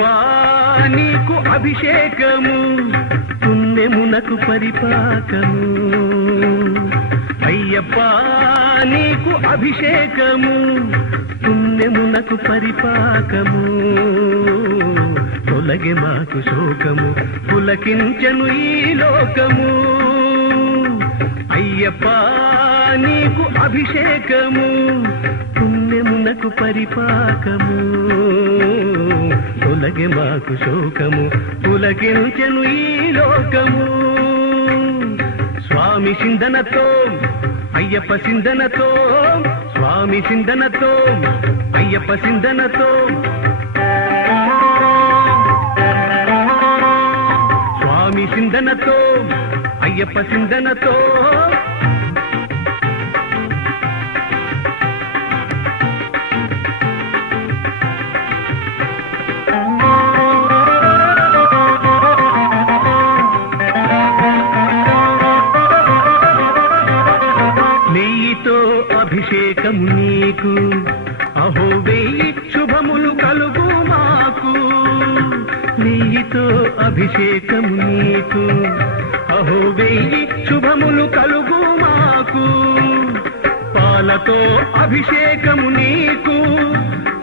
అయ్యప్ప నీకు అభిషేకము పుణ్యమునకు పరిపాకము అయ్యప్ప నీకు అభిషేకము పుణ్యమునకు పరిపాకము తొలగే మాకు శోకము పులకించెను ఈ లోకము అయ్యప్ప నీకు అభిషేకము పుణ్యమునకు పరిపాకము తొలగే మాకు శోకము పులకించెను ఈ లోకము స్వామి సిందనతో అయ్యప్ప సిందనతో స్వామి సిందనతో అయ్యప్ప సిందనతో స్వామి సిందనతో అయ్యప్ప సిందనతో అభిషేకము నీకు అహో వెయ్యి శుభములు కలుగు మాకు నీతో అభిషేకము నీకు అహో వెయ్యి శుభములు కలుగు మాకు పాలతో అభిషేకము నీకు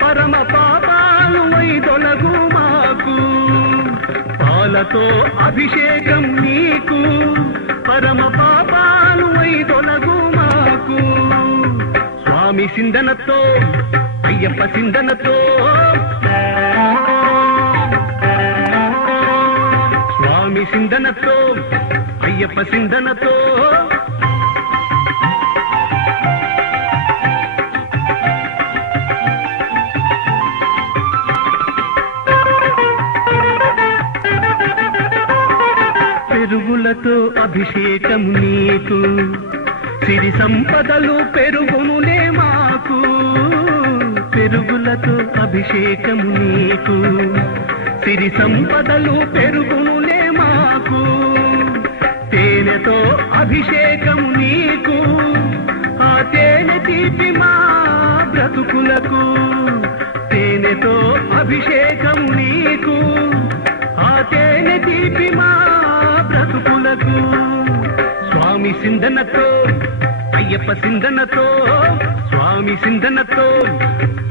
పరమ పాపాలు వైదొలగు మాకు పాలతో అభిషేకం నీకు పరమ పాపాలు వైదొలగు మాకు స్వామి సిందనతో అయ్యప్ప సిందనతో స్వామి సిందనతో అయ్యప్ప సిందనతో పెరుగులతో అభిషేకం నీకు సిరి సంపదలు పెరుగునులే మాకు పెరుగులతో అభిషేకము నీకు సిరి సంపదలు పెరుగునులే మాకు తేనెతో అభిషేకము నీకు ఆ తేనె తీపి మా బ్రతుకులకు తేనెతో అభిషేకము నీకు ఆ తేనె తీపి మా బ్రతుకులకు స్వామి సిందనతో అయ్యప్ప సిందనతో స్వామి సిందనతో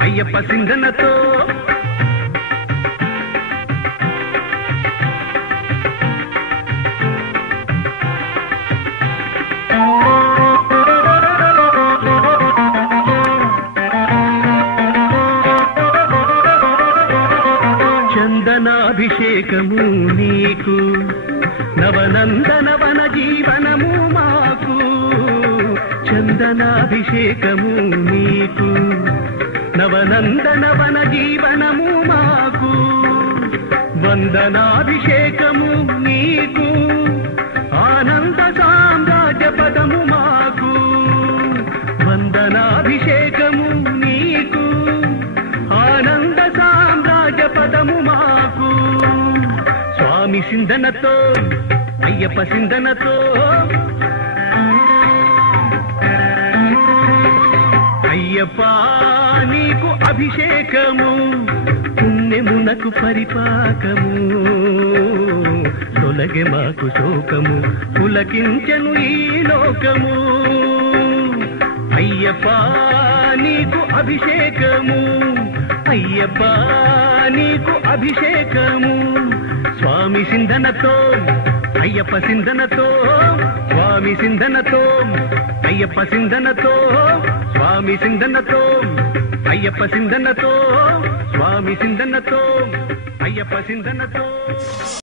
అయ్యప్ప సిందనతో చందనాభిషేకము నీకు నవనందనవన జీవనము మాకు చందనాభిషేకము నీకు నవనందనవన జీవనము మాకు వందనాభిషేకము నీకు ఆనంద సామ్రాజ్య పదము మాకు వందనాభిషేకము నీకు ఆనంద సామ్రాజ్య పదము మాకు స్వామి సిందనతో అయ్యప్ప సిందనతో అయ్యప్ప నీకు అభిషేకము పుణ్యమునకు పరిపాకము తొలగే మాకు శోకము పులకించెను ఈ లోకము అయ్యప్ప నీకు అభిషేకము అయ్యప్ప నీకు అభిషేకము స్వామి సిందనతో అయ్యప్ప సిందనతో స్వామి సిందనతో అయ్యప్ప సిందనతో స్వామి సిందనతో అయ్యప్ప సిందనతో స్వామి సిందనతో అయ్యప్ప సిందనతో